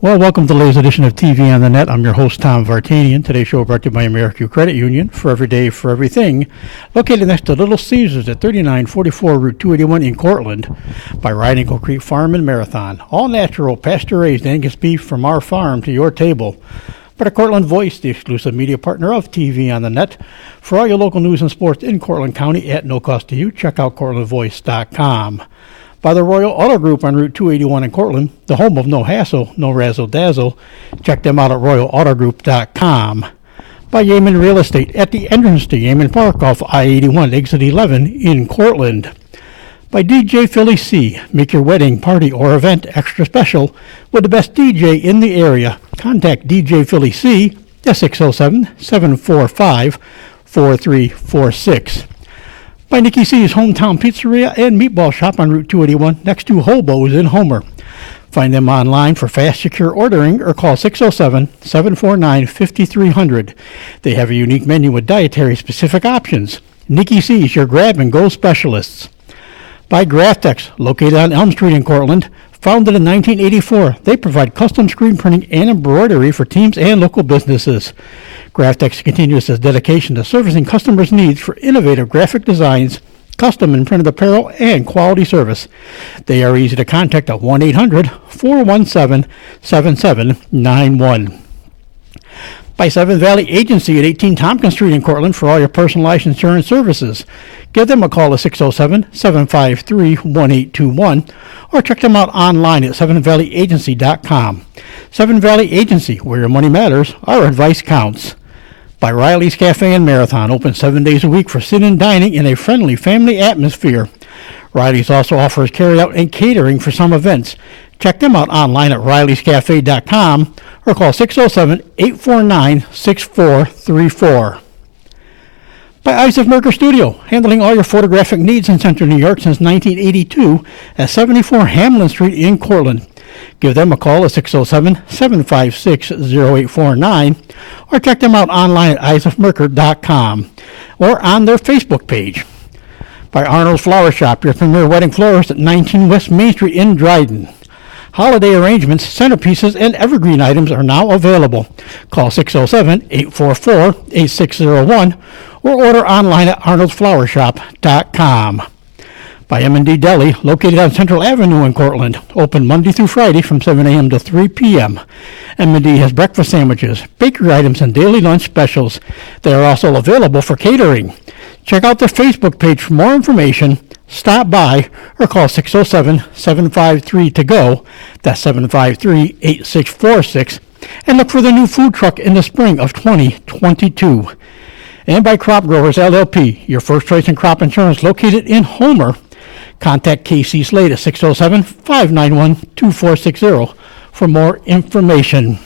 Well, welcome to the latest edition of TV on the Net. I'm your host, Tom Vartanian. Today's show brought to you by American Credit Union, for every day, for everything. Located next to Little Caesars at 3944 Route 281 in Cortland, by Riding Eagle Creek Farm and Marathon. All natural, pasture-raised Angus beef from our farm to your table. By the Cortland Voice, the exclusive media partner of TV on the Net. For all your local news and sports in Cortland County at no cost to you, check out CortlandVoice.com. By the Royal Auto Group on Route 281 in Cortland, the home of no hassle, no razzle-dazzle. Check them out at RoyalAutoGroup.com. By Yeaman Real Estate at the entrance to Yeaman Park off I-81, exit 11 in Cortland. By DJ Philly C. Make your wedding, party, or event extra special with the best DJ in the area. Contact DJ Philly C at 607-745-4346. By Nikki C's Hometown Pizzeria and Meatball Shop on Route 281 next to Hobo's in Homer. Find them online for fast, secure ordering or call 607-749-5300. They have a unique menu with dietary-specific options. Nikki C's, your grab-and-go specialists. By Graftex, located on Elm Street in Cortland. Founded in 1984, they provide custom screen printing and embroidery for teams and local businesses. Graftex continues its dedication to servicing customers' needs for innovative graphic designs, custom and printed apparel, and quality service. They are easy to contact at 1-800-417-7791. By Seven Valley Agency at 18 Tompkins Street in Cortland for all your personalized insurance services. Give them a call at 607-753-1821 or check them out online at sevenvalleyagency.com. Seven Valley Agency, where your money matters, our advice counts. By Riley's Cafe and Marathon, open 7 days a week for sit-in dining in a friendly family atmosphere. Riley's also offers carry-out and catering for some events. Check them out online at rileyscafe.com or call 607-849-6434. By Eyes of Merker Studio, handling all your photographic needs in Central New York since 1982 at 74 Hamlin Street in Cortland. Give them a call at 607-756-0849 or check them out online at eyesofmerker.com or on their Facebook page. By Arnold's Flower Shop, your premier wedding florist at 19 West Main Street in Dryden. Holiday arrangements, centerpieces, and evergreen items are now available. Call 607-844-8601 or order online at arnoldsflowershop.com. By M&D Deli, located on Central Avenue in Cortland, open Monday through Friday from 7 a.m. to 3 p.m. M&D has breakfast sandwiches, bakery items, and daily lunch specials. They are also available for catering. Check out their Facebook page for more information. Stop by or call 607-753-TO-GO, that's 753-8646, and look for the new food truck in the spring of 2022. And by Crop Growers LLP, your first choice in crop insurance located in Homer. Contact KC Slade at 607-591-2460 for more information.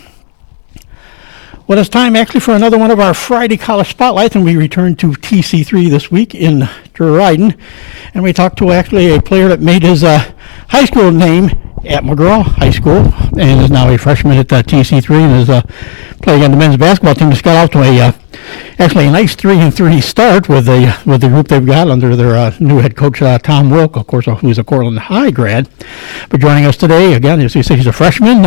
Well, it's time actually for another one of our Friday College Spotlights, and we return to TC3 this week in Dryden. And we talked to actually a player that made his high school name at McGraw High School and is now a freshman at TC3 and is playing on the men's basketball team. Just got out to actually a nice 3-3 start with the group they've got under their new head coach Tom Wilk, of course, who's a Cortland High grad. But joining us today, again, as you said, he's a freshman.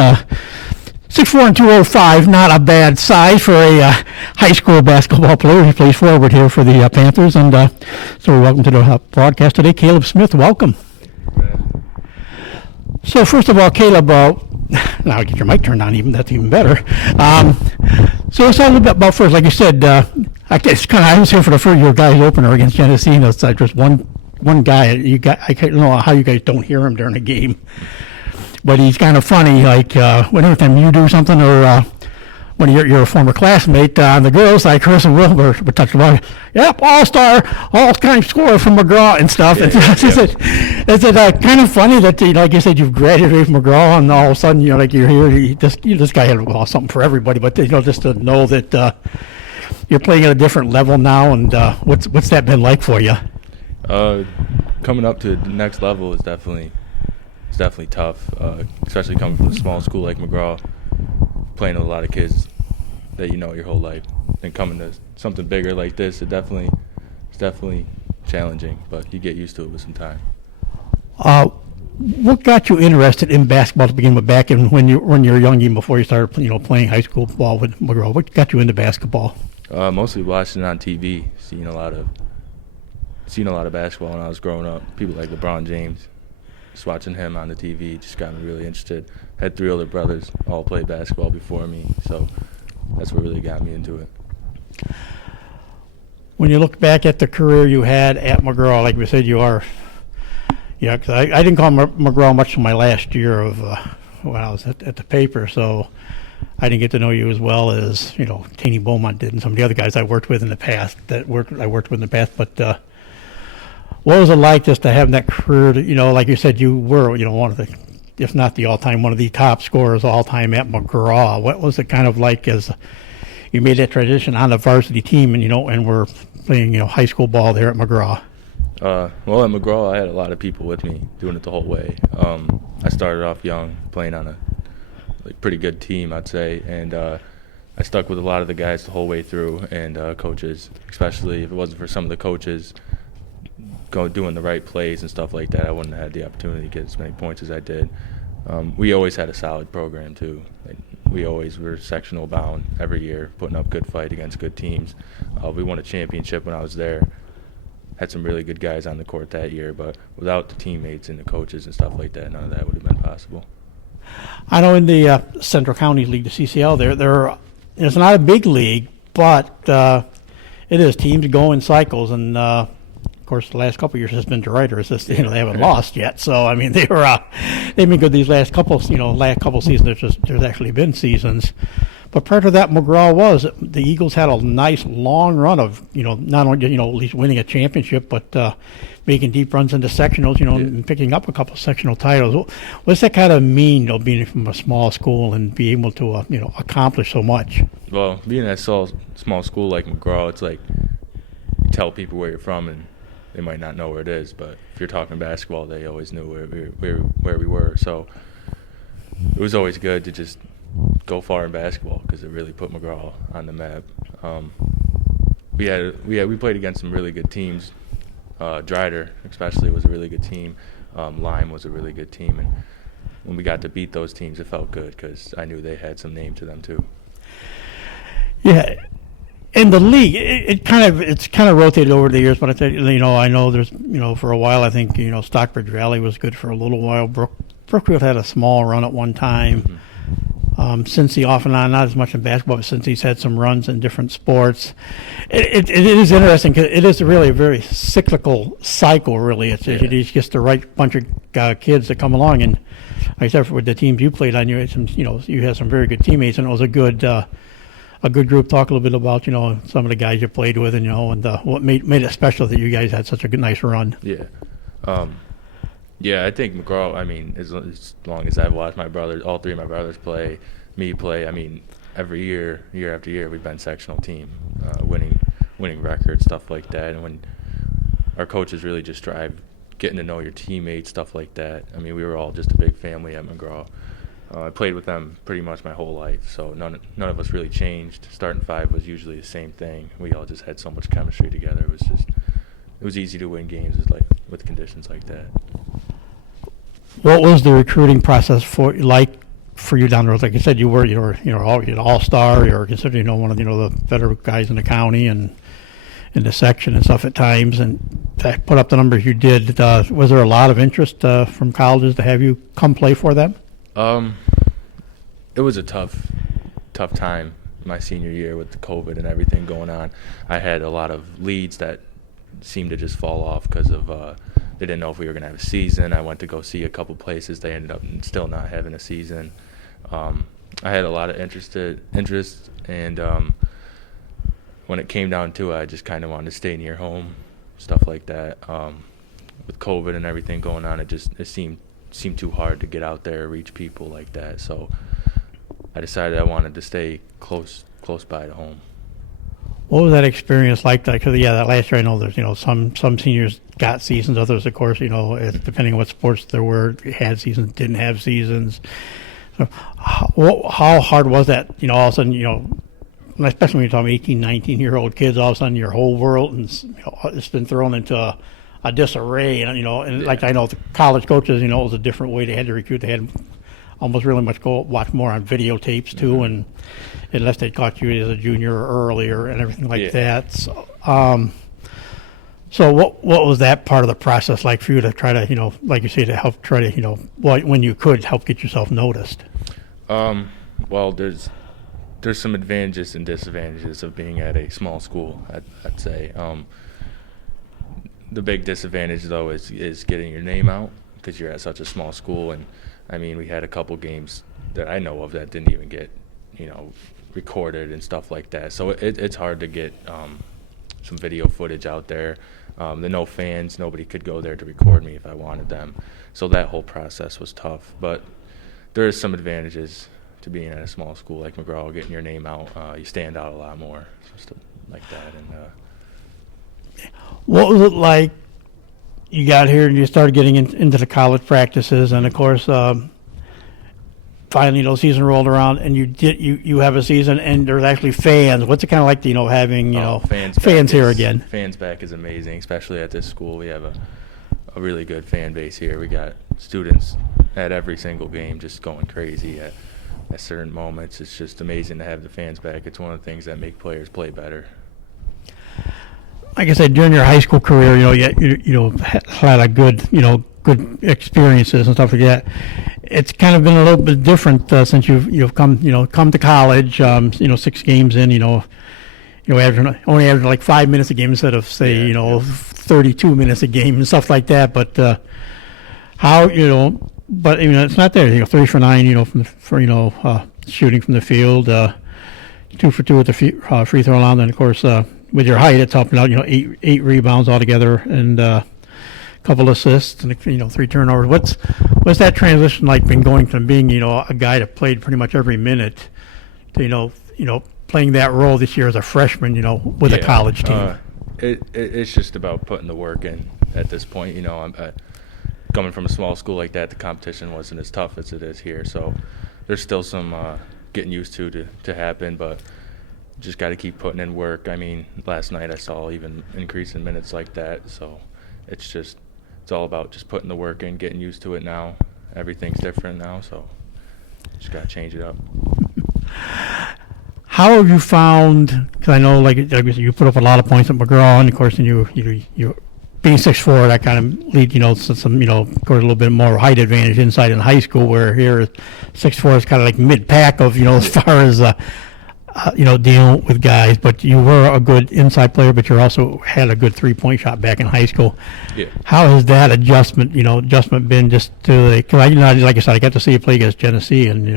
6'4" and 205, not a bad size for a high school basketball player. He plays forward here for the Panthers. And so we're welcome to the broadcast today. Caleb Smith, welcome. So first of all, Caleb, now get your mic turned on, that's even better. So let's talk a little bit about first, like you said, I was here for the first year guys opener against Genesee. And it's just one guy. I don't know how you guys don't hear him during a game. But he's kind of funny, like whenever time you do something or when you're a former classmate on the girls side, Chris and Will would touch the ball. Yep, all-star, all-time scorer from McGraw and stuff. Yeah, it's kind of funny that, like you said, you've graduated from McGraw and all of a sudden, like you're here, this guy had something for everybody, but, just to know that you're playing at a different level now, and what's that been like for you? Coming up to the next level is definitely tough, especially coming from a small school like McGraw, playing with a lot of kids that you know your whole life, and coming to something bigger like this, it's definitely challenging, but you get used to it with some time. What got you interested in basketball to begin with? Back in when you were young, even before you started, playing high school ball with McGraw. What got you into basketball? Mostly watching it on TV, seeing a lot of basketball when I was growing up. People like LeBron James, just watching him on the TV just got me really interested. Had 3 older brothers, all played basketball before me, so that's what really got me into it. When you look back at the career you had at McGraw, like we said, you are. Yeah, because I didn't call McGraw much in my last year of when I was at the paper, so I didn't get to know you as well as Taney Beaumont did and some of the other guys I worked with in the past. But what was it like just to have that career? Like you said, you were one of the, if not the all-time, one of the top scorers all-time at McGraw. What was it kind of like as you made that transition on the varsity team and were playing high school ball there at McGraw? Well, at McGraw, I had a lot of people with me doing it the whole way. I started off young, playing on a pretty good team, I'd say, and I stuck with a lot of the guys the whole way through, and coaches, especially if it wasn't for some of the coaches doing the right plays and stuff like that, I wouldn't have had the opportunity to get as many points as I did. We always had a solid program, too. We always were sectional bound every year, putting up good fight against good teams. We won a championship when I was there. Had some really good guys on the court that year, but without the teammates and the coaches and stuff like that, none of that would have been possible. I know in the Central County League, the CCL, it's not a big league, but it is teams go in cycles, and of course the last couple of years has been DeRuyter. It's just they haven't lost yet, so I mean they've been good these last couple seasons. There's actually been seasons. But prior to that, McGraw the Eagles had a nice long run of not only at least winning a championship, but making deep runs into sectionals, and picking up a couple sectional titles. What's that kind of mean, being from a small school and be able to accomplish so much? Well, being at a small school like McGraw, it's like you tell people where you're from and they might not know where it is, but if you're talking basketball, they always knew where we were. So it was always good to just go far in basketball because it really put McGraw on the map. We played against some really good teams. Dryder especially was a really good team. Lime was a really good team, and when we got to beat those teams, it felt good because I knew they had some name to them too. Yeah, in the league, it's kind of rotated over the years, but I know there's for a while I think Stockbridge Valley was good for a little while. Brookfield had a small run at one time. Mm-hmm. Since off and on, not as much in basketball, but since he's had some runs in different sports. It is interesting because it is really a very cyclical cycle, really. It's just the right bunch of kids that come along. And like I said, with the teams you played on, you had some very good teammates, and it was a good group. Talk a little bit about, some of the guys you played with and what made it special that you guys had such a good, nice run. Yeah. Yeah, I think McGraw, as long as I've watched all 3 of my brothers play, every year after year, we've been sectional team, winning records, stuff like that. And when our coaches really just drive getting to know your teammates, stuff like that. We were all just a big family at McGraw. I played with them pretty much my whole life, so none of us really changed. Starting 5 was usually the same thing. We all just had so much chemistry together. It was easy to win games with conditions like that. What was the recruiting process for you down the road? Like you said, you're an all-star. You're considered one of the better guys in the county and in the section and stuff at times. And to put up the numbers you did, was there a lot of interest from colleges to have you come play for them? It was a tough time my senior year with the COVID and everything going on. I had a lot of leads that seemed to just fall off because of they didn't know if we were going to have a season. I went to go see a couple places. They ended up still not having a season. I had a lot of interest, and when it came down to it, I just kind of wanted to stay near home, stuff like that. With COVID and everything going on, it seemed too hard to get out there, reach people like that. So I decided I wanted to stay close by to home. What was that experience like? Because that last year I know there's some seniors got seasons, others of course depending on what sports there were had seasons, didn't have seasons. So how hard was that? All of a sudden especially when you're talking 18, 19-year-old kids, all of a sudden your whole world and it's been thrown into a a disarray, and and Yeah. like I know the college coaches, it was a different way they had to recruit. They had almost really much go watch more on videotapes too, and unless they caught you as a junior or earlier and everything like Yeah. that. So what was that part of the process like for you to try to like you say to help try to when you could help get yourself noticed? Well, there's some advantages and disadvantages of being at a small school. I'd say the big disadvantage though is getting your name out because you're at such a small school, and I mean we had a couple games that I know of that didn't even get recorded and stuff like that. So it's hard to get some video footage out there. The no fans, nobody could go there to record me if I wanted them. So that whole process was tough. But there is some advantages to being at a small school like McGraw, getting your name out. You stand out a lot more, stuff like that. And What was it like? You got here and you started getting into the college practices, and of course, finally, season rolled around, and you have a season, and there's actually fans. What's it kind of like, having fans here again? Fans back is amazing, especially at this school. We have a really good fan base here. We got students at every single game just going crazy at certain moments. It's just amazing to have the fans back. It's one of the things that make players play better. Like I said, during your high school career, you had a good experiences and stuff like that. It's kind of been a little bit different since you've come to college. 6 games in, only averaging like 5 minutes a game instead of say 32 minutes a game and stuff like that. But how but it's not there. 3 for 9, for shooting from the field, 2 for 2 at the free throw line. Then of course with your height, it's helping out. 8 rebounds altogether and. Couple assists and 3 turnovers. What's that transition like? Been going from being a guy that played pretty much every minute to playing that role this year as a freshman with a college team. It's just about putting the work in at this point. I'm coming from a small school like that. The competition wasn't as tough as it is here, so there's still some getting used to happen, but just got to keep putting in work. I mean, last night I saw even increase in minutes like that, so it's all about just putting the work in, getting used to it now. Everything's different now, so just got to change it up. How have you found, because I know like you put up a lot of points at McGraw, and of course you being 6'4", that kind of lead some of course a little bit more height advantage inside in high school, where here 6'4" is kind of like mid-pack of as far as dealing with guys. But you were a good inside player, but you also had a good 3-point shot back in high school. Yeah. How has that adjustment been just to because like I said, I got to see you play against Genesee, and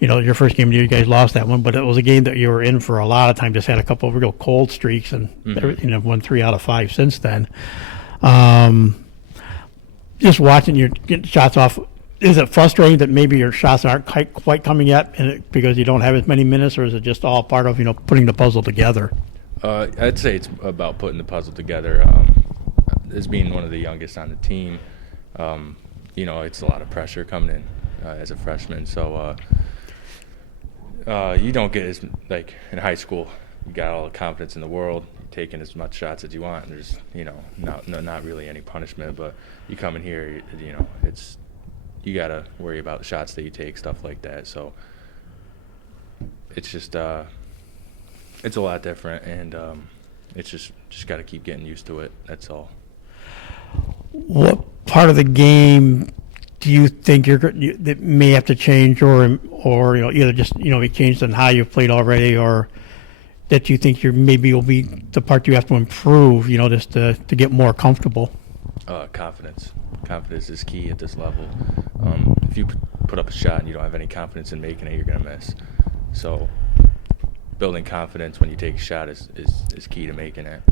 your first game you guys lost that one, but it was a game that you were in for a lot of time. Just had a couple of real cold streaks, and have won 3 out of 5 since then. Just watching you get shots off. Is it frustrating that maybe your shots aren't quite coming yet because you don't have as many minutes, or is it just all part of putting the puzzle together? I'd say it's about putting the puzzle together. As being one of the youngest on the team, it's a lot of pressure coming in as a freshman. So you don't get as like in high school. You got all the confidence in the world, taking as much shots as you want. And there's not really any punishment, but you come in here, it's. You got to worry about the shots that you take, stuff like that. So it's just it's a lot different, and it's just got to keep getting used to it. That's all. What part of the game do you think that may have to change, or either just be changed in how you've played already, or that you think maybe will be the part you have to improve, just to get more comfortable? Confidence. Confidence is key at this level. If you put up a shot and you don't have any confidence in making it, you're going to miss. So building confidence when you take a shot is key to making it.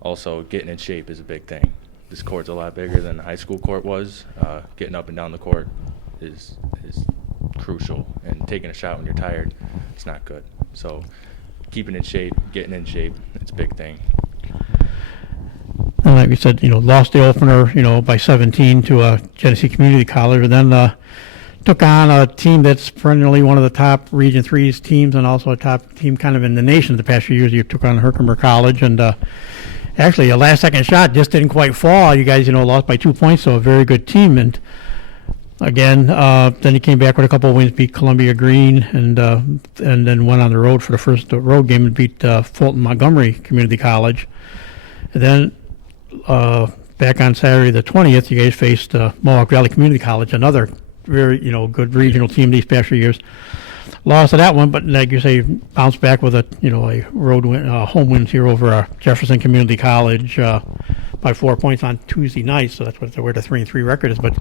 Also, getting in shape is a big thing. This court's a lot bigger than the high school court was. Getting up and down the court is crucial. And taking a shot when you're tired, it's not good. So keeping in shape, getting in shape, it's a big thing. And like we said, lost the opener, by 17 to Genesee Community College, and then took on a team that's perennially one of the top Region 3's teams, and also a top team kind of in the nation the past few years. You took on Herkimer College, and actually a last-second shot just didn't quite fall. You guys, lost by 2 points, so a very good team. And again, then he came back with a couple of wins, beat Columbia Green, and then went on the road for the first road game and beat Fulton Montgomery Community College. And then back on Saturday the 20th, you guys faced Mohawk Valley Community College, another very good regional team these past few years. Lost to that one, but like you say, bounced back with a road win, home wins here over Jefferson Community College by 4 points on Tuesday night. So that's where the 3-3 record is. But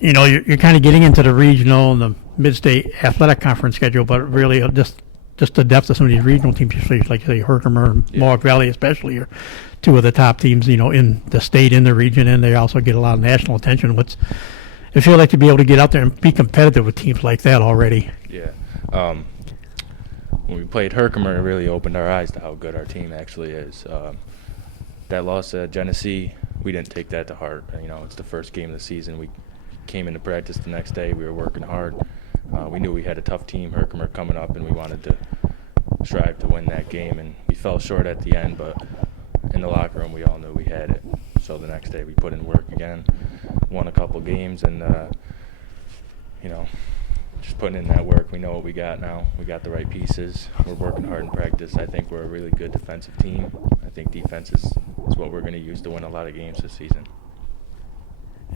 you're kind of getting into the regional and the mid-state athletic conference schedule, but really just the depth of some of these regional teams, like say Herkimer and Mohawk Valley especially, are two of the top teams in the state, in the region, and they also get a lot of national attention. It feels like to be able to get out there and be competitive with teams like that already. Yeah. When we played Herkimer, it really opened our eyes to how good our team actually is. That loss at Genesee, we didn't take that to heart. It's the first game of the season. We came into practice the next day. We were working hard. We knew we had a tough team, Herkimer, coming up, and we wanted to strive to win that game. And we fell short at the end, but in the locker room, we all knew we had it. So the next day, we put in work again, won a couple games, and just putting in that work. We know what we got now. We got the right pieces. We're working hard in practice. I think we're a really good defensive team. I think defense is what we're going to use to win a lot of games this season.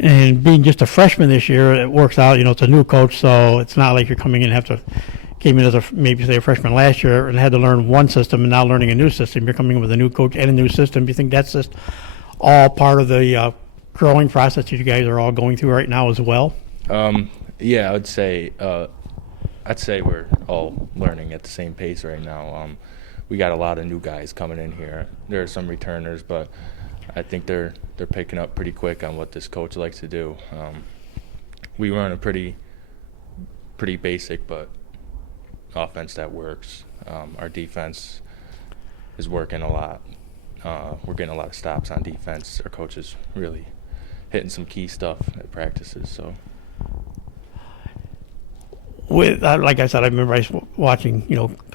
And being just a freshman this year, it works out. It's a new coach, so it's not like you're coming in and came in as a freshman last year and had to learn one system and now learning a new system. You're coming in with a new coach and a new system. Do you think that's just all part of the growing process that you guys are all going through right now as well? Yeah, I'd say we're all learning at the same pace right now. We got a lot of new guys coming in here. There are some returners, but I think they're picking up pretty quick on what this coach likes to do. We run a pretty basic but offense that works. Our defense is working a lot. We're getting a lot of stops on defense. Our coach is really hitting some key stuff at practices. So. Like I said, I remember watching,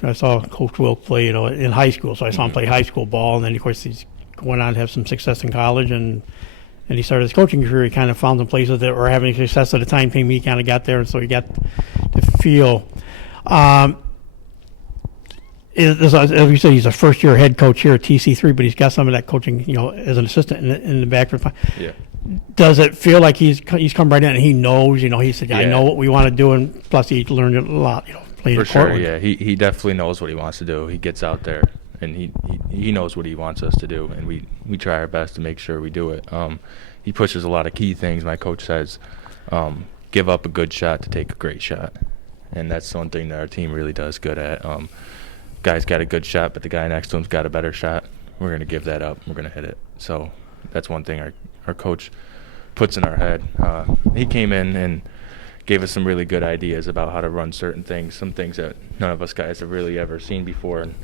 I saw Coach Wilk play, in high school. So I saw him play high school ball, and then of course he's went on to have some success in college, and he started his coaching career. He kind of found some places that were having success at the time. He kind of got there, and so he got to feel. As you said, he's a first-year head coach here at TC3, but he's got some of that coaching, as an assistant in the back. Yeah. Does it feel like he's come right in and he knows, he said, I know what we want to do, and plus he learned a lot, playing for in sure, Portland. yeah. He definitely knows what he wants to do. He gets out there, and he knows what he wants us to do, and we try our best to make sure we do it. He pushes a lot of key things. My coach says, give up a good shot to take a great shot, and that's one thing that our team really does good at. Guy's got a good shot, but the guy next to him's got a better shot. We're going to give that up. We're going to hit it. So that's one thing our coach puts in our head. He came in and gave us some really good ideas about how to run certain things, some things that none of us guys have really ever seen before, and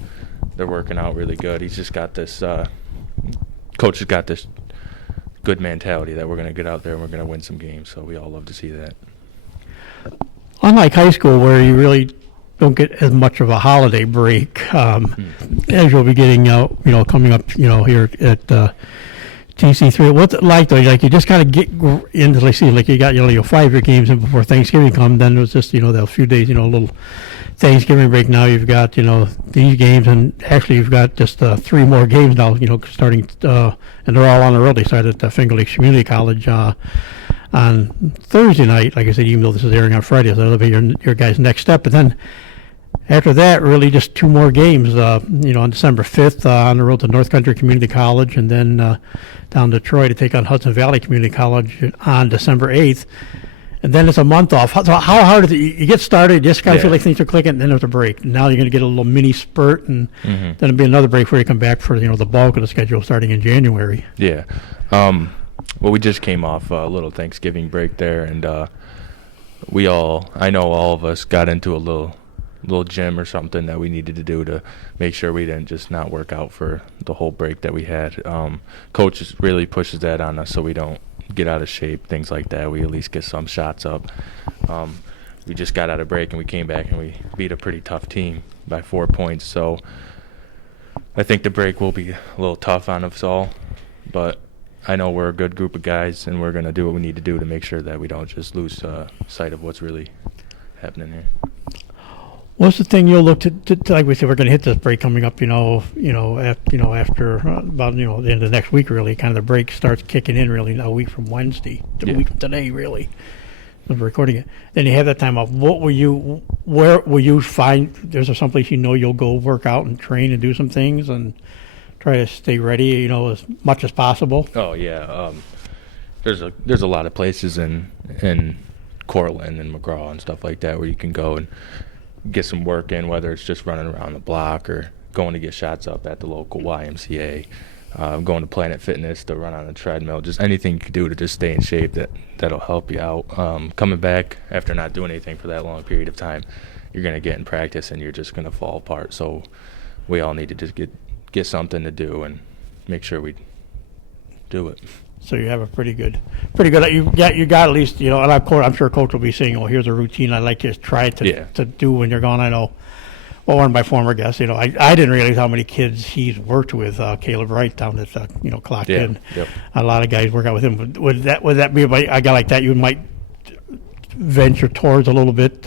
they're working out really good. He's just got this coach has got this good mentality that we're going to get out there and we're going to win some games, so we all love to see that. Unlike high school, where you really don't get as much of a holiday break, as you'll be getting coming up, here at TC3. What's it like though? Like you just kind of get into, like you got your 5-year games in before Thanksgiving come. Then it was just those few days, a little Thanksgiving break. Now you've got these games, and actually you've got just 3 more games now. Starting and they're all on the road. They started at Finger Lakes Community College on Thursday night. Like I said, even though this is airing on Friday, so that'll be your guys' next step. But then after that, really just 2 more games, on December 5th on the road to North Country Community College, and then down to Troy to take on Hudson Valley Community College on December 8th. And then it's a month off. So how hard is it? You get started, you just kind of feel like things are clicking, and then there's a break. Now you're going to get a little mini spurt, and then it'll be another break where you come back for the bulk of the schedule starting in January. Yeah. Well, we just came off a little Thanksgiving break there, and I know all of us got into a little gym or something that we needed to do to make sure we didn't just not work out for the whole break that we had. Coach really pushes that on us so we don't get out of shape, things like that. We at least get some shots up. We just got out of break and we came back and we beat a pretty tough team by 4 points. So I think the break will be a little tough on us all, but I know we're a good group of guys, and we're going to do what we need to do to make sure that we don't just lose sight of what's really happening here. What's the thing you'll look to like we said, we're going to hit this break coming up, after about, the end of next week, really, kind of the break starts kicking in, really, a week from Wednesday, a week from today, really, when we're recording it. Then you have that time off. Where will you find, there's someplace you'll go work out and train and do some things and try to stay ready, as much as possible? Oh, yeah. There's a lot of places in Cortland and McGraw and stuff like that where you can go and get some work in, whether it's just running around the block or going to get shots up at the local YMCA, going to Planet Fitness to run on a treadmill, just anything you can do to just stay in shape that'll help you out. Coming back after not doing anything for that long period of time, you're going to get in practice and you're just going to fall apart. So we all need to just get something to do and make sure we do it. So you have a pretty good. You got at least, and I'm sure Coach will be saying, "Oh, here's a routine I'd like you to try to do when you're gone." I know. Well, one of my former guests, I didn't realize how many kids he's worked with. Caleb Wright down at clocked in. Yep. A lot of guys work out with him. Would that be a guy like that you might venture towards a little bit?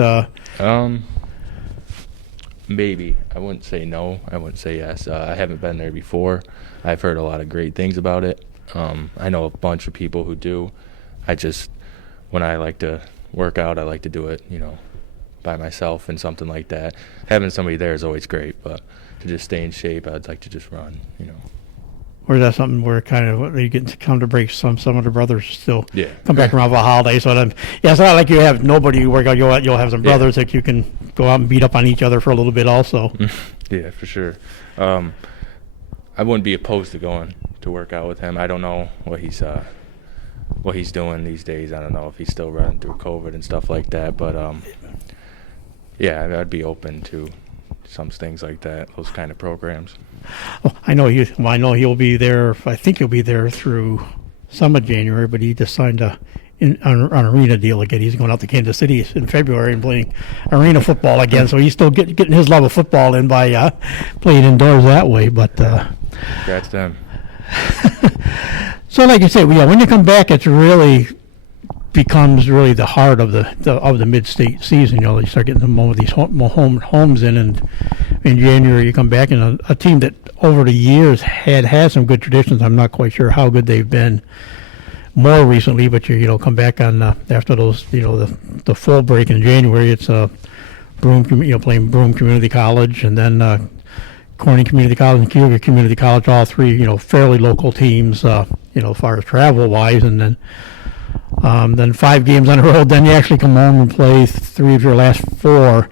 Maybe. I wouldn't say no. I wouldn't say yes. I haven't been there before. I've heard a lot of great things about it. I know a bunch of people who do. When I like to work out, I like to do it, by myself and something like that. Having somebody there is always great, but to just stay in shape, I'd like to just run, Or is that something where kind of you get to come to break? Some of the brothers still come back around for a holiday. So then, it's not like you have nobody you work out. You'll have some brothers that you can go out and beat up on each other for a little bit also. Yeah, for sure. I wouldn't be opposed to going to work out with him. I don't know what he's doing these days. I don't know if he's still running through COVID and stuff like that. But I'd be open to some things like that, those kind of programs. Oh, I know he'll be there. I think he'll be there through some of January, but he just signed an arena deal again. He's going out to Kansas City in February and playing arena football again. So he's still getting his love of football in by playing indoors that way. But congrats to him. So, like you say, when you come back, it's really becomes really the heart of the mid-state season. You start getting some more of these homes in, and in January you come back, and a team that over the years had some good traditions. I'm not quite sure how good they've been more recently, but you come back on after those the full break in January. It's Broome, playing Broome Community College, and then Corning Community College and Cuba Community College, all three fairly local teams as far as travel wise, and then 5 games on the road. Then you actually come home and play 3 of your last 4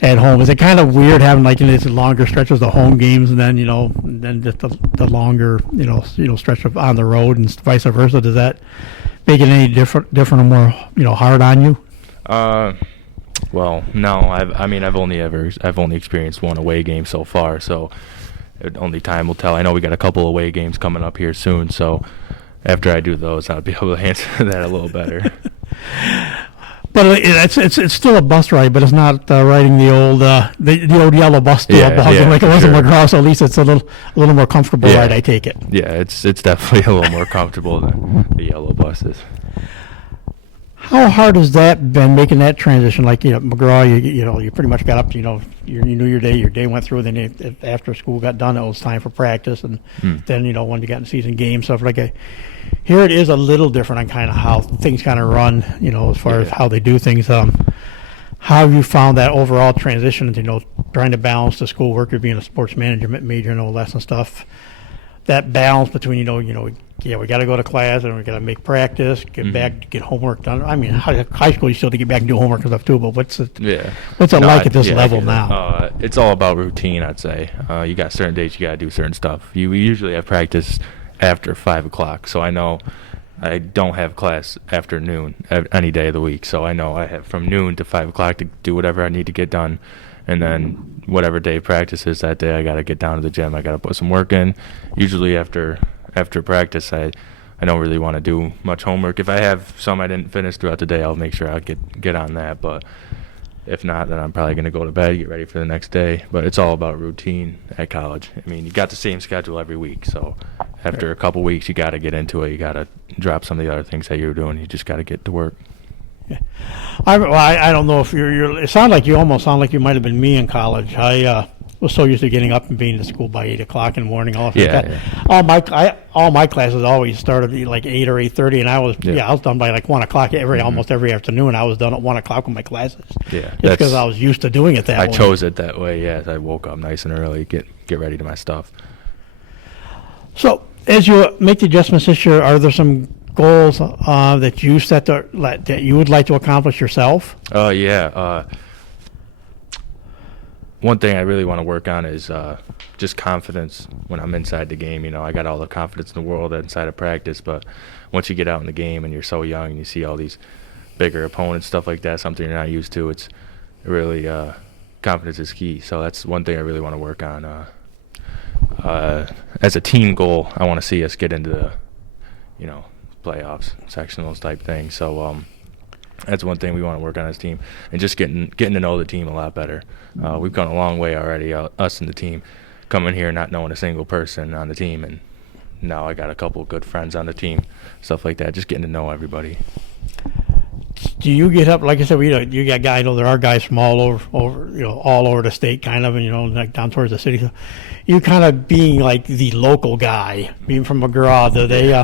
at home. Is it kind of weird having these longer stretches of home games and then just the longer stretch of on the road and vice versa? Does that make it any different or more hard on you? Well, no. I've only experienced 1 away game so far, so only time will tell. I know we got a couple away games coming up here soon, so after I do those, I'll be able to answer that a little better. But it's still a bus ride, but it's not riding the old yellow bus to a bus like it was in McGraw. So at least it's a little more comfortable ride, I take it. Yeah, it's definitely a little more comfortable than the yellow buses. How hard has that been making that transition? Like McGraw, you pretty much got up. You knew your day went through. Then after school got done, it was time for practice, and then when you got in season games, stuff like that. Here it is a little different on kind of how things kind of run. As far as how they do things. How have you found that overall transition? Trying to balance the schoolwork of being a sports management major and all that and stuff. That balance between we got to go to class and we got to make practice, get back, get homework done. I mean, high school you still have to get back and do homework and stuff too. But what's it like at this level now? It's all about routine, I'd say. You got certain days you got to do certain stuff. You usually have practice after 5 o'clock, so I know I don't have class after noon any day of the week. So I know I have from noon to 5 o'clock to do whatever I need to get done. And then whatever day practice is that day, I got to get down to the gym. I got to put some work in. Usually after practice, I don't really want to do much homework. If I have some I didn't finish throughout the day, I'll make sure I'll get on that. But If not, then I'm probably going to go to bed, get ready for the next day. But it's all about routine at college. I mean, you got the same schedule every week, so after a couple weeks, you got to get into it. You got to drop some of the other things that you're doing. You just got to get to work. Yeah. I don't know if you're. It sounded like you almost sound like you might have been me in college. I was so used to getting up and being to school by 8 o'clock in the morning. All all my classes always started at like 8 or 8:30, and I was done by like 1 o'clock almost every afternoon. I was done at 1 o'clock with my classes. Yeah, just because I was used to doing it that way. I chose it that way. Yeah, I woke up nice and early, get ready to my stuff. So as you make the adjustments this year, are there some goals that you set that you would like to accomplish yourself? One thing I really want to work on is just confidence when I'm inside the game. You know, I got all the confidence in the world inside of practice, but once you get out in the game and you're so young and you see all these bigger opponents, stuff like that, something you're not used to, it's really confidence is key. So that's one thing I really want to work on. As a team goal, I want to see us get into the, playoffs, sectionals type thing. So that's one thing we want to work on as a team, and just getting to know the team a lot better. We've gone a long way already, us and the team, coming here not knowing a single person on the team, and now I got a couple of good friends on the team, stuff like that, just getting to know everybody. Do you get up, like I said, you got guys, there are guys from all over, all over the state kind of, and, like down towards the city. So you kind of being like the local guy, being from McGraw, do they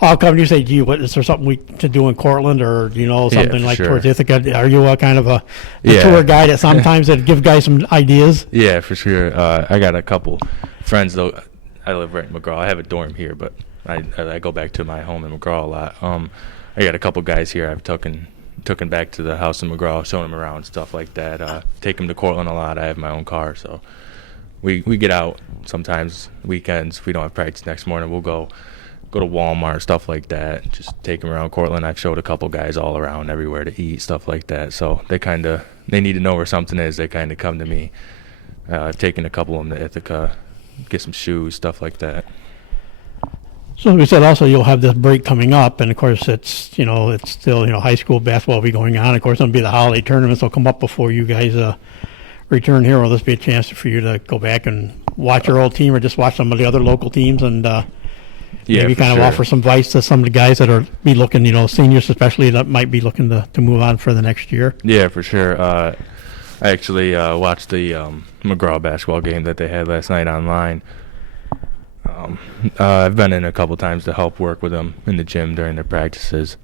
all come to you and say, gee, is there something to do in Cortland, or, something like sure. towards Ithaca? Are you a kind of a tour guide that sometimes that give guys some ideas? Yeah, for sure. I got a couple friends, though. I live right in McGraw. I have a dorm here, but I go back to my home in McGraw a lot. I got a couple guys here I've taken back to the house in McGraw, showing them around, stuff like that. Take them to Cortland a lot. I have my own car, so we get out sometimes weekends. If we don't have practice next morning, we'll go to Walmart, stuff like that. Just take them around Cortland. I've showed a couple guys all around everywhere to eat, stuff like that. So they need to know where something is. They kind of come to me. I've taken a couple of them to Ithaca, get some shoes, stuff like that. So we said also you'll have this break coming up, and of course it's still high school basketball will be going on. Of course, it'll be the holiday tournaments will come up before you guys return here. Will this be a chance for you to go back and watch your old team, or just watch some of the other local teams, and maybe kind of offer some advice to some of the guys that are be looking, seniors especially, that might be looking to move on for the next year? Yeah, for sure. I actually watched the McGraw basketball game that they had last night online. I've been in a couple times to help work with them in the gym during their practices.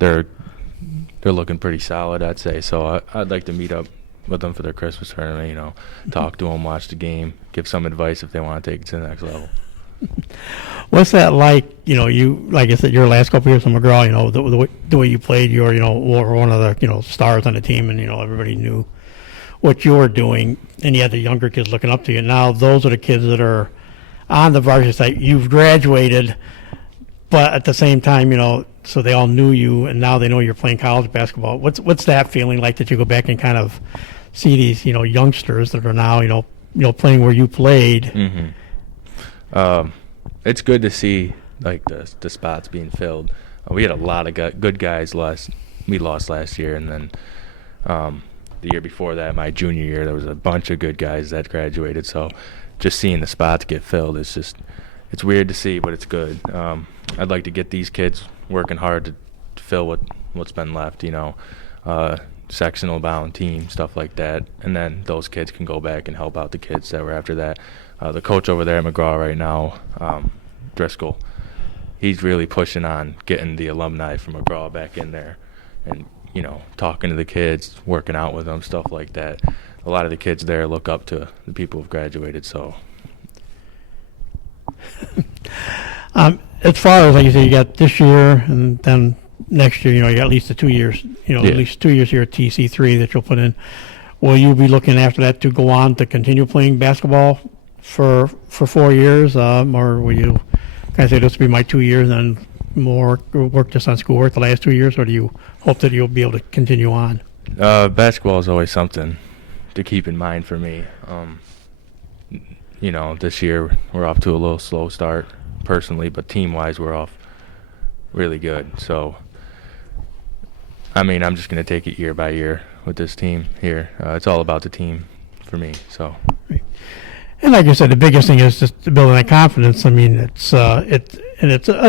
They're looking pretty solid, I'd say. So I'd like to meet up with them for their Christmas tournament. Talk to them, watch the game, give some advice if they want to take it to the next level. What's that like? You, like I said, your last couple years in McGraw. The way you played, you were one of the stars on the team, and everybody knew what you were doing, and you had the younger kids looking up to you. Now those are the kids that are on the varsity side. You've graduated, but at the same time, so they all knew you, and now they know you're playing college basketball. What's that feeling like, that you go back and kind of see these, youngsters that are now, playing where you played? Mm-hmm. It's good to see like the spots being filled. We had a lot of good guys we lost last year, and then the year before that, my junior year, there was a bunch of good guys that graduated. So just seeing the spots get filled, it's weird to see, but it's good. I'd like to get these kids working hard to fill what's been left, sectional bound team, stuff like that, and then those kids can go back and help out the kids that were after that. The coach over there at McGraw right now, Driscoll, he's really pushing on getting the alumni from McGraw back in there, and talking to the kids, working out with them, stuff like that. A lot of the kids there look up to the people who've graduated. So, as far as, like you say, you got this year, and then next year, you got at least 2 years, at least 2 years here at TC3 that you'll put in. Will you be looking after that to go on to continue playing basketball for 4 years, or will you kind of say, this will be my 2 years, and then more work just on schoolwork the last 2 years, or do you hope that you'll be able to continue on? Basketball is always something to keep in mind for me. This year we're off to a little slow start personally, but team-wise we're off really good. So, I'm just going to take it year by year. with this team here. It's all about the team for me. So. And like I said, the biggest thing is just building that confidence. I mean, it's a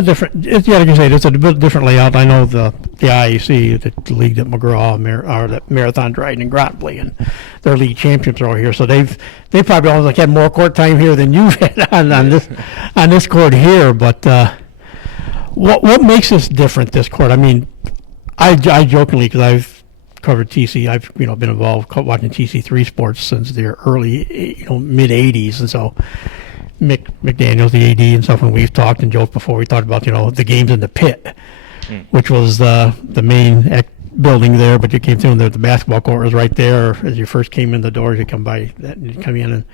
different. Like you say, it's a bit different layout. I know the IAC, the league that McGraw or that Marathon, Dryden, and Grot play, and their league champions are all here. So they probably almost like had more court time here than you've had on this court here. But what makes this different? This court. I mean, I jokingly, because I've covered TC. I've been involved watching TC3 sports since the early mid '80s, and so McDaniel's the AD and stuff. And we've talked and joked before. We talked about the games in the pit, which was the main building there. But you came through and the basketball court was right there as you first came in the doors. You come by that, and you come in and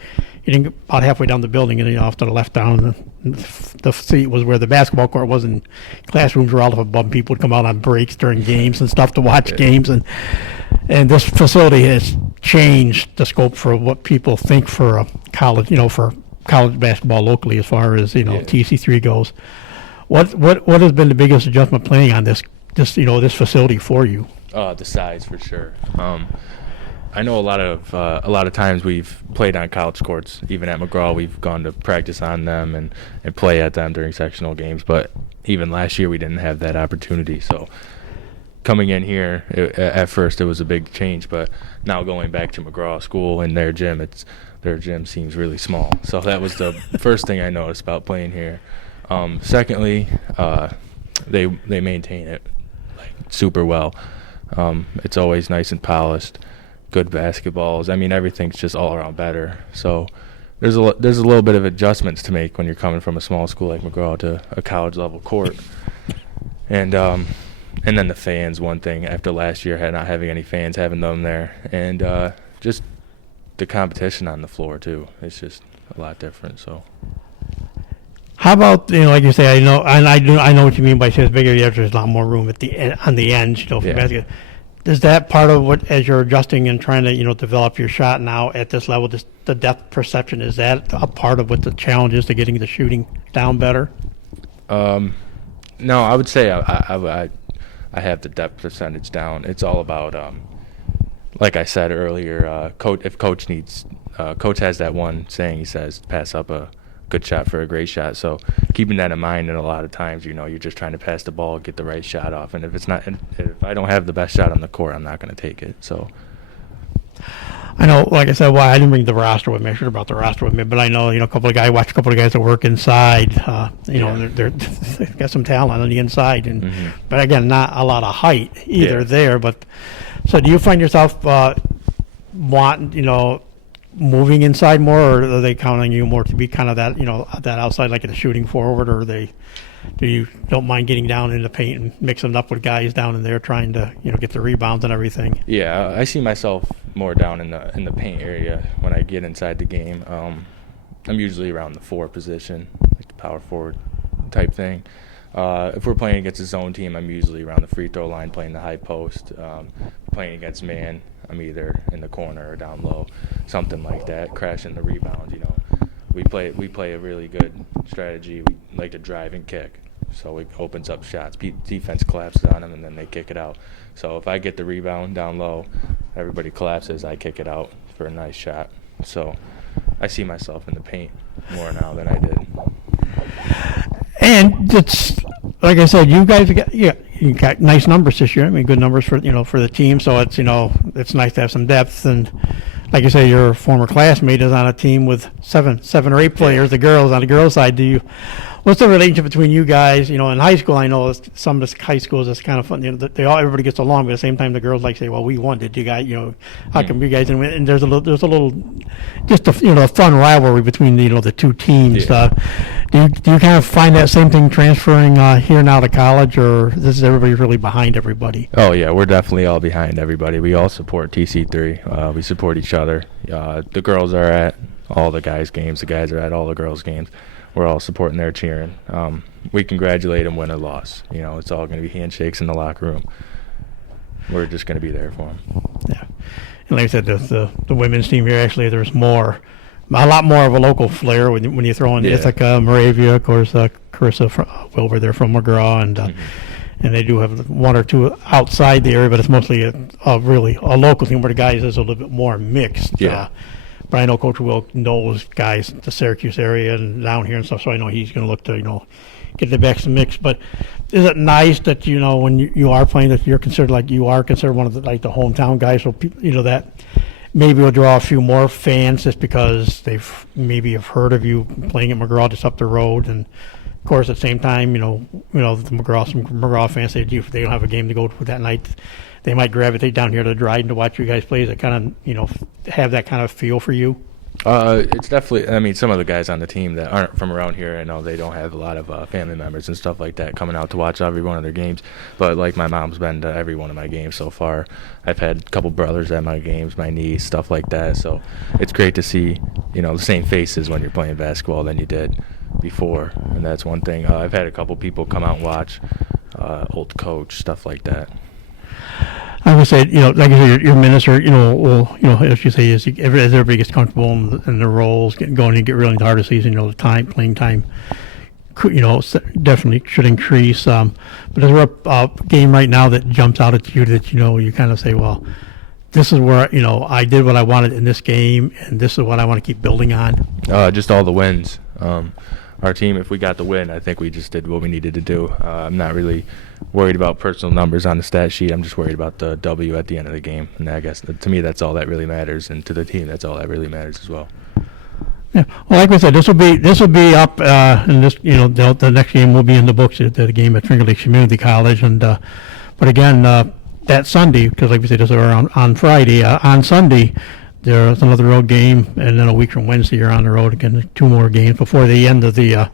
you didn't get about halfway down the building, and off to the left down the seat was where the basketball court was, and classrooms were all above. People would come out on breaks during games and stuff to watch games, and this facility has changed the scope for what people think for a college, for college basketball locally, as far as TC3 goes. What has been the biggest adjustment playing on this facility for you? The size, for sure. I know a lot of times we've played on college courts. Even at McGraw, we've gone to practice on them and play at them during sectional games. But even last year, we didn't have that opportunity. So coming in here, at first it was a big change. But now going back to McGraw School and their gym, their gym seems really small. So that was the first thing I noticed about playing here. Secondly, they maintain it super well. It's always nice and polished. Good basketballs. I mean, everything's just all around better. So there's a little bit of adjustments to make when you're coming from a small school like McGraw to a college level court. And then the fans, one thing after last year, not having any fans, having them there, and just the competition on the floor too. It's just a lot different. So. How about like you say, I know what you mean by it's bigger. There's a lot more room on the ends, for basket. Is that part of what, as you're adjusting and trying to develop your shot now at this level, the depth perception, is that a part of what the challenge is to getting the shooting down better? No, I would say I have the depth percentage down. It's all about like I said earlier, if coach needs, coach has that one saying, he says, pass up a good shot for a great shot. So keeping that in mind, and a lot of times, you're just trying to pass the ball, get the right shot off. And if I don't have the best shot on the court, I'm not going to take it. So I know, like I said, I didn't bring the roster with me. I should have brought the roster with me, but I know, watch a couple of guys that work inside. They've got some talent on the inside, and but again, not a lot of height either there. But so, do you find yourself moving inside more, or are they counting you more to be kind of that, that outside, like a shooting forward, or do you don't mind getting down in the paint and mixing up with guys down in there trying to, get the rebounds and everything? Yeah, I see myself more down in the paint area when I get inside the game. I'm usually around the 4 position, like the power forward type thing. If we're playing against a zone team, I'm usually around the free throw line playing the high post. Playing against man, I'm either in the corner or down low, something like that, crashing the rebounds. We play a really good strategy. We like to drive and kick, so it opens up shots. Defense collapses on them, and then they kick it out. So if I get the rebound down low, everybody collapses, I kick it out for a nice shot. So I see myself in the paint more now than I did. And it's like I said, you guys got nice numbers this year. I mean, good numbers for the team. So it's it's nice to have some depth. And like you say, your former classmate is on a team with seven or eight players. The girls on the girls' side. What's the relationship between you guys? In high school, I know some of the high schools it's kind of fun. Everybody gets along, but at the same time, the girls say, "Well, we won. Did you guys? How come you guys didn't win?" And there's a little, just a fun rivalry between the two teams. Yeah. Do you kind of find that same thing transferring here now to college, or is everybody really behind everybody? Oh yeah, we're definitely all behind everybody. We all support TC3. We support each other. The girls are at all the guys' games. The guys are at all the girls' games. We're all supporting their cheering. We congratulate them, win or loss. It's all going to be handshakes in the locker room. We're just going to be there for them. Yeah, and like I said, the women's team here, actually, there's a lot more of a local flair when you throw in Ithaca, Moravia, of course, Carissa Wilbur there from McGraw, and they do have one or two outside the area, but it's mostly really a local team where the guys is a little bit more mixed. Yeah. But I know Coach Wilk knows guys in the Syracuse area and down here and stuff, so I know he's going to look to, get the best mix. But is it nice that, when you are playing, that you're considered one of the hometown guys, so that maybe will draw a few more fans just because they've maybe have heard of you playing at McGraw just up the road. And of course, at the same time, some McGraw fans say, if they don't have a game to go to that night, they might gravitate down here to Dryden to watch you guys play. That kind of, have that kind of feel for you. It's definitely, some of the guys on the team that aren't from around here, I know they don't have a lot of family members and stuff like that coming out to watch every one of their games. But, my mom's been to every one of my games so far. I've had a couple brothers at my games, my niece, stuff like that. So it's great to see, the same faces when you're playing basketball than you did before. And that's one thing. I've had a couple people come out and watch, old coach, stuff like that. I would say, like you say, your minister, as you say, as everybody gets comfortable in their roles, going and get really into the harder season, the playing time, definitely should increase. But is there a game right now that jumps out at you that, you kind of say, well, this is where, I did what I wanted in this game, and this is what I want to keep building on? Just all the wins. Our team, if we got the win, I think we just did what we needed to do. I'm not really worried about personal numbers on the stat sheet. I'm just worried about the W at the end of the game. And I guess to me, that's all that really matters. And to the team, that's all that really matters as well. Yeah. Well, like we said, this will be up, and this, the next game will be in the books at the game at Finger Lakes Community College. And but again, that Sunday, because like we said, this is on Friday. On Sunday, there's another road game, and then a week from Wednesday, you're on the road again. 2 more games before the end of the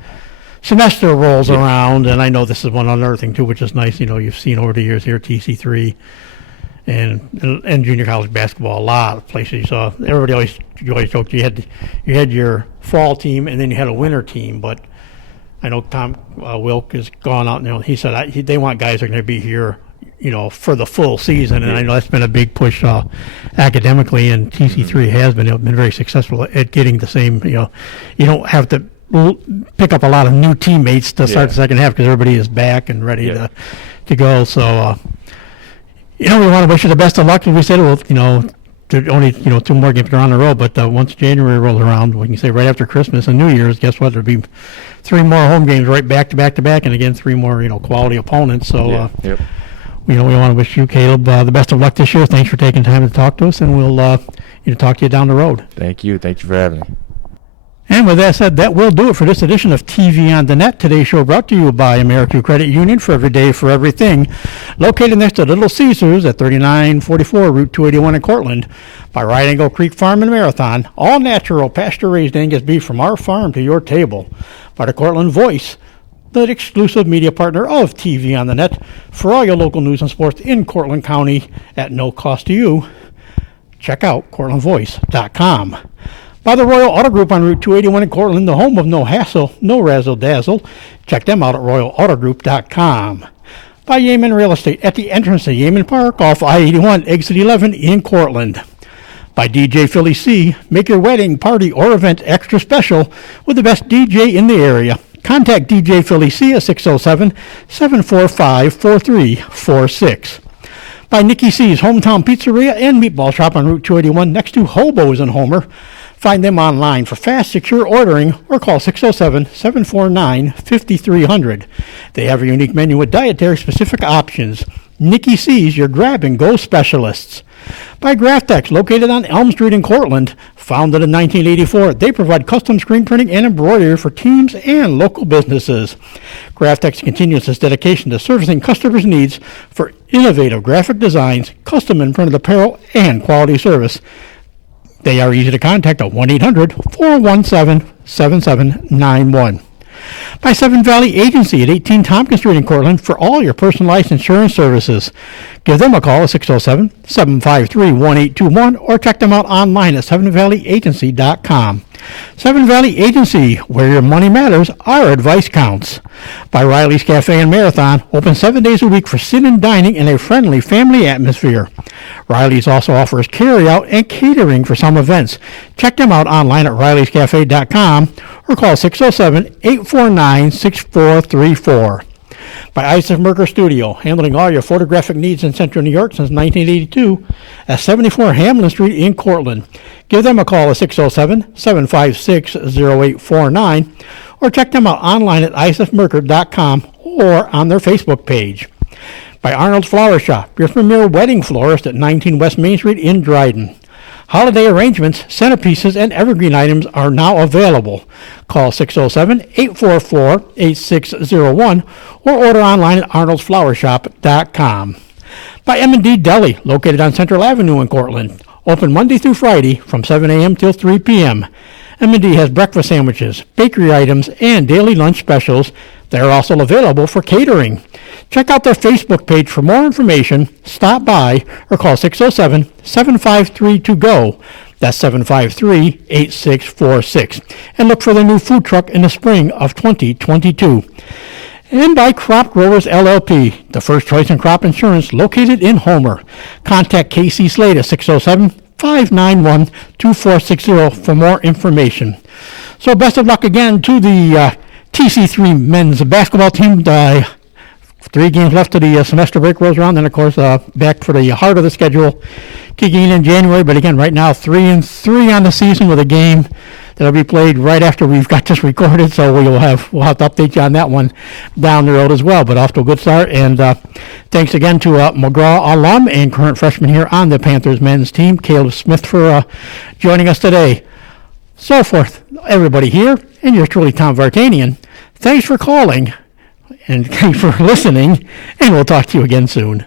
semester rolls around. And I know this is one other thing too, which is nice. You've seen over the years here, TC3 and junior college basketball, a lot of places you saw. Everybody always joked you had your fall team, and then you had a winter team. But I know Tom Wilk has gone out. He said they want guys that are going to be here, for the full season. And I know that's been a big push academically, and TC3 has been very successful at getting the same. You don't have to pick up a lot of new teammates to start the second half because everybody is back and ready to go. So, we want to wish you the best of luck. As we said, there are only 2 more games are on the road, but once January rolls around, we can say right after Christmas and New Year's, guess what? There'll be 3 more home games right back to back to back, and again 3 more quality opponents. So. We want to wish you, Caleb, the best of luck this year. Thanks for taking time to talk to us, and we'll talk to you down the road. Thank you. Thank you for having me. And with that said, that will do it for this edition of TV on the Net. Today's show brought to you by American Credit Union, for every day, for everything. Located next to Little Caesars at 3944 Route 281 in Cortland. By Right Angle Creek Farm and Marathon. All natural, pasture-raised Angus beef from our farm to your table. By the Cortland Voice, the exclusive media partner of TV on the Net, for all your local news and sports in Cortland County at no cost to you. Check out CortlandVoice.com. By the Royal Auto Group on Route 281 in Cortland, the home of no hassle, no razzle-dazzle. Check them out at RoyalAutoGroup.com. By Yeaman Real Estate at the entrance to Yeaman Park off I-81, exit 11 in Cortland. By DJ Philly C. Make your wedding, party, or event extra special with the best DJ in the area. Contact DJ Philly C at 607-745-4346. By Nikki C's Hometown Pizzeria and Meatball Shop on Route 281 next to Hobo's and Homer. Find them online for fast, secure ordering or call 607-749-5300. They have a unique menu with dietary-specific options. Nikki C's, your grab-and-go specialists. By Graftex, located on Elm Street in Cortland. Founded in 1984, they provide custom screen printing and embroidery for teams and local businesses. Graftex continues its dedication to servicing customers' needs for innovative graphic designs, custom and printed apparel, and quality service. They are easy to contact at 1-800-417-7791. By Seven Valley Agency at 18 Tompkins Street in Cortland for all your personalized insurance services. Give them a call at 607-753-1821 or check them out online at sevenvalleyagency.com. Seven Valley Agency, where your money matters, our advice counts. By Riley's Cafe and Marathon, open 7 days a week for sit-in dining in a friendly family atmosphere. Riley's also offers carry-out and catering for some events. Check them out online at rileyscafe.com or call 607-849-6434. by Isaac Merker Studio, handling all your photographic needs in Central New York since 1982 at 74 Hamlin Street in Cortland. Give them a call at 607-756-0849 or check them out online at isaacmerker.com or on their Facebook page. By Arnold's Flower Shop, your premier wedding florist at 19 West Main Street in Dryden. Holiday arrangements, centerpieces, and evergreen items are now available. Call 607-844-8601 or order online at arnoldsflowershop.com. By M&D Deli, located on Central Avenue in Cortland. Open Monday through Friday from 7 a.m. till 3 p.m. M&D has breakfast sandwiches, bakery items, and daily lunch specials. They're also available for catering. Check out their Facebook page for more information, stop by, or call 607-753-TO-GO. That's 753-8646. And look for their new food truck in the spring of 2022. And by Crop Growers LLP, the first choice in crop insurance located in Homer. Contact Casey Slade at 607-591-2460 for more information. So best of luck again to the TC3 men's basketball team. 3 games left to the semester break rolls around. Then, of course, back for the heart of the schedule, kicking in January. But again, right now, 3-3 on the season with a game that'll be played right after we've got this recorded. So we'll have to update you on that one down the road as well. But off to a good start. And thanks again to McGraw alum and current freshman here on the Panthers men's team, Caleb Smith, for joining us today. So forth, everybody here, and yours truly, Tom Vartanian. Thanks for calling, and thanks for listening, and we'll talk to you again soon.